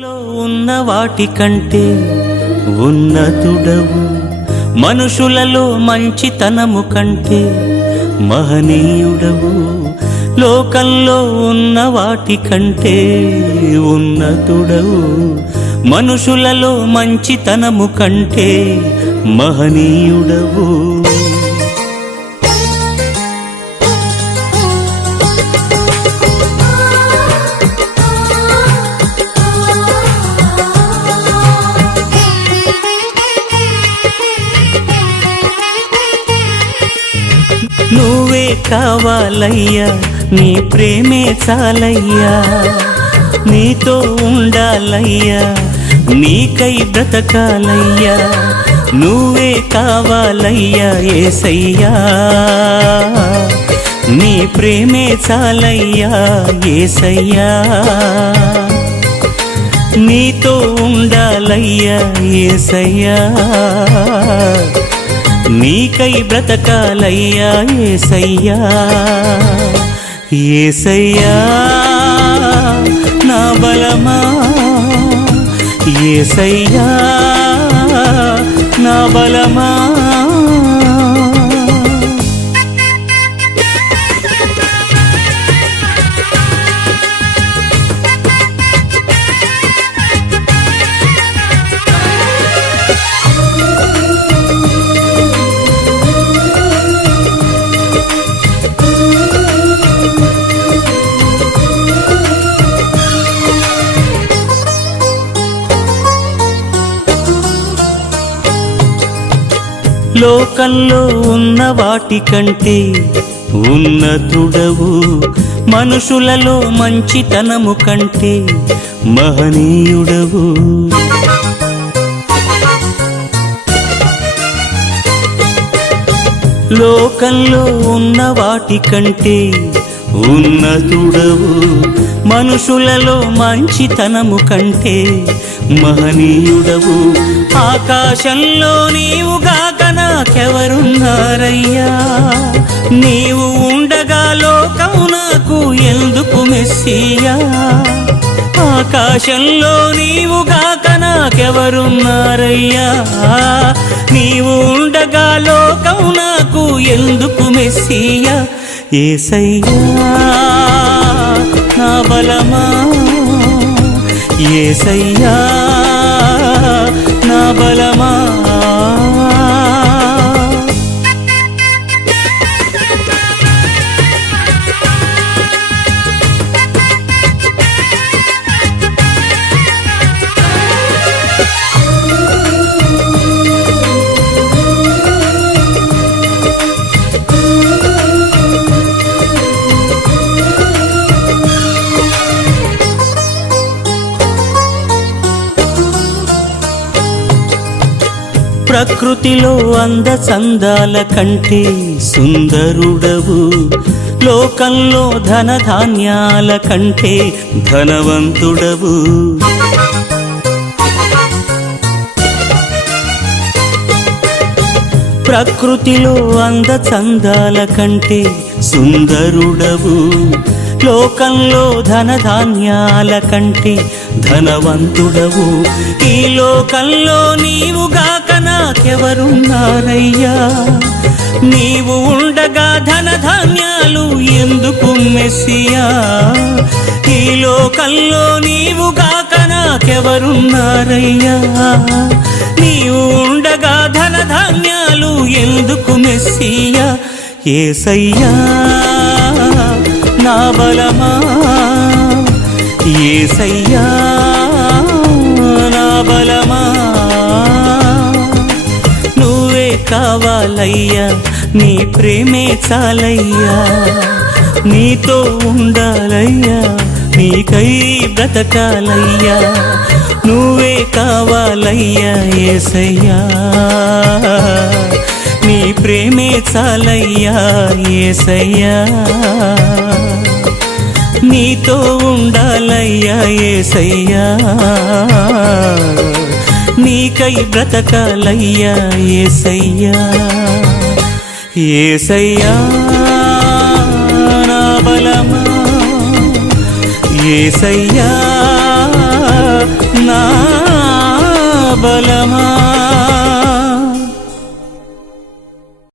లో ఉన్న వాటి కంటే ఉన్నతుడవు. మనుషులలో మంచితనము కంటే మహనీయుడవు. లోకంలో ఉన్న వాటి కంటే ఉన్నతుడవు. మనుషులలో మంచితనము కంటే మహనీయుడవు. నువ్వే కావాలయ్యా నీ ప్రేమే చాలయ్యా. నీతో ఉండాలయ్యా నీకై బ్రతకాలయ్యా. నువ్వే కావాలయ్యా ఏసయ్యా. నీ ప్రేమే చాలయ్యా ఏసయ్యా. నీతో ఉండాలయ్యా ఏసయ్యా. నీకై బ్రతకాలయ్యా ఏసయ్యా ఏసయ్యా నా బలమా ఏసయ్యా నా బలమా. లోకంలో ఉన్న వాటి కంటే ఉన్నతుడవు. మనుషులలో మంచితనము కంటే మహనీయుడవు. లోకంలో ఉన్న వాటి కంటే ఉన్నతుడవు. మనుషులలో మంచితనము కంటే మహనీయుడవు. ఆకాశంలో నీవుగాక నాకెవరున్నారయ్యా నీవు ఉండగా లోకం నాకు ఎందుకు మెస్సియా? ఆకాశంలో నీవుగాక నాకెవరున్నారయ్యా నీవు ఉండగా లోకం నాకు ఎందుకు మెస్సియా? ఏసయ్యా నా బలమా? ఏసయ్యా నా ప్రకృతిలో అంద చందాల కంటే సుందరుడవు. లోకంలో ధన ధాన్యాల కంటే ధనవంతుడవు. ప్రకృతిలో అంద చందాల కంటే సుందరుడవు. లోకంలో ధన ధాన్యాల కంటే ధనవంతుడవు. ఈ లోకంలో నీవుగా నాకెవరున్నారయ్యా? నీవు ఉండగా ధన ధాన్యాలు ఎందుకు మెస్సియా? ఈ లోకల్లో నీవు నీవుగాక నాకెవరున్నారయ్యా? నీవు ఉండగా ధన ధాన్యాలు ఎందుకు మెస్సియా? ఏసయ్యా నా బలమా? ఏసయ్యా నా బలమా? కావాలయ్యా నీ ప్రేమే చాలయ్యా నీతో ఉండాలయ్యా నీకై బ్రతకాలయ్యా నువ్వే కావాలయ్యా ఏసయ్యా. నీ ప్రేమే చాలయ్యా ఏసయ్యా. నీతో ఉండాలయ్యా ఏసయ్యా. నీకై బ్రతకాలయ్యా ఏసయ్యా. ఏసయ్యా నా బలమా. ఏసయ్యా నా బలమా.